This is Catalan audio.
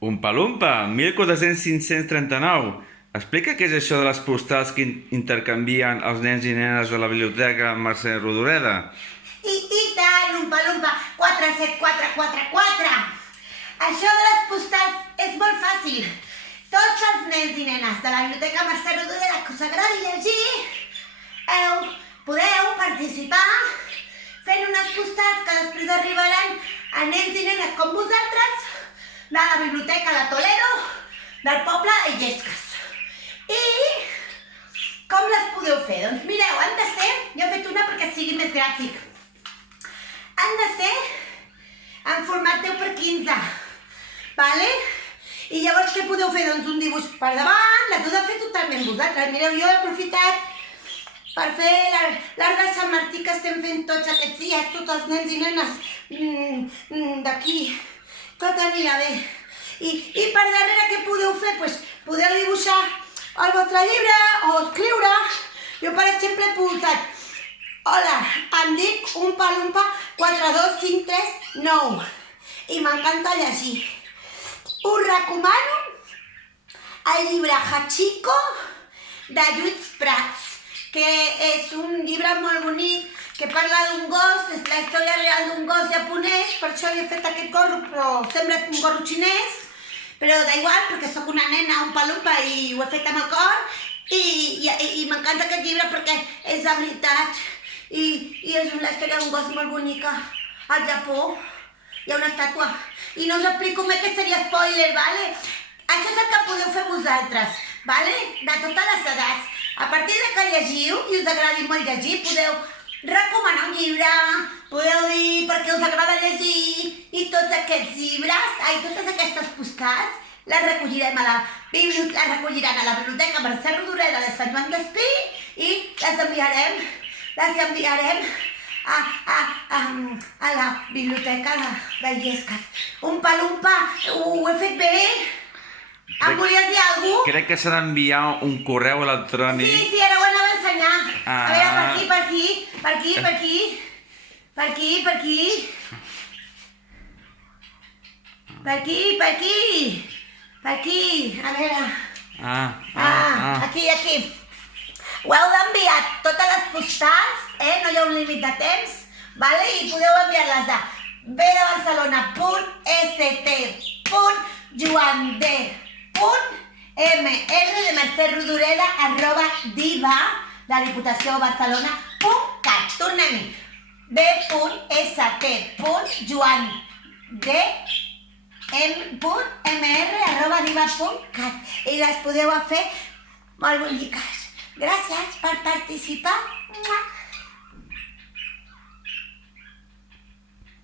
Umpa-lumpa, 1439. Explica què és això de les postals que intercanvien els nens i nenes de la biblioteca Mercè Rodoreda. I tant, Umpa-lumpa, 47444. Això de les postals és molt fàcil. Tots els nens i nenes de la biblioteca Mercè Rodoreda que us agradi llegir, podeu participar fent unes postals que després arribaran a nens i nenes com vosaltres de la biblioteca de Toledo, del poble de Illescas. I com les podeu fer? Doncs mireu, han de ser, jo he fet una perquè sigui més gràfic, han de ser en format 10x15, vale? I llavors què podeu fer? Doncs un dibuix per davant, les heu de fer totalment vosaltres. Mireu, jo he aprofitat per fer l'art de Sant Martí que estem fent tots aquests dies, tots els nens i nenes d'aquí. Tot anirà bé. I per darrere què podeu fer? Pues podeu dibuixar el vostre llibre o escriure. Jo, per exemple, he posat: hola, em dic Umpa-lumpa 42539 i m'encanta llegir. Us recomano el llibre Hachiko de Lluís Prats, que és un llibre molt bonic que parla d'un gos, és la història real d'un gos japonès, per això li he fet aquest gorro, però sembla un gorro xinès, però da igual, perquè sóc una nena, Umpa-lumpa, i ho he fet amb el cor, i m'encanta aquest llibre perquè és de veritat, i és una història d'un gos molt bonica. Al Japó hi ha una estàtua, i no us explico més, que seria spoiler, vale? Això és el que podeu fer vosaltres, vale? De totes les edats. A partir de que llegiu i us agradi molt llegir, podeu recomanar un llibre, podeu dir per què us agrada llegir, i tots aquests llibres, totes aquestes postals, les recollirem recolliran a la biblioteca Mercè Rodoreda de Sant Joan Despí i les enviarem a la biblioteca de Illescas. Umpa-lumpa, ho he fet bé? Em volies dir alguna cosa? Crec que s'ha d'enviar un correu electrònic. Sí, ara ho anava a ensenyar. A veure, per aquí, per aquí. Per aquí, a veure. Aquí. Ho heu d'enviar totes les postals, no hi ha un límit de temps, vale? I podeu enviar-les a bdebarcelona.st.joande.mr de Mercè Rodoreda @diva de la Diputació de Barcelona.cat. Tornem-hi. b.st.joan.mr@diva.cat i les podeu fer molt boniques. Gràcies per participar.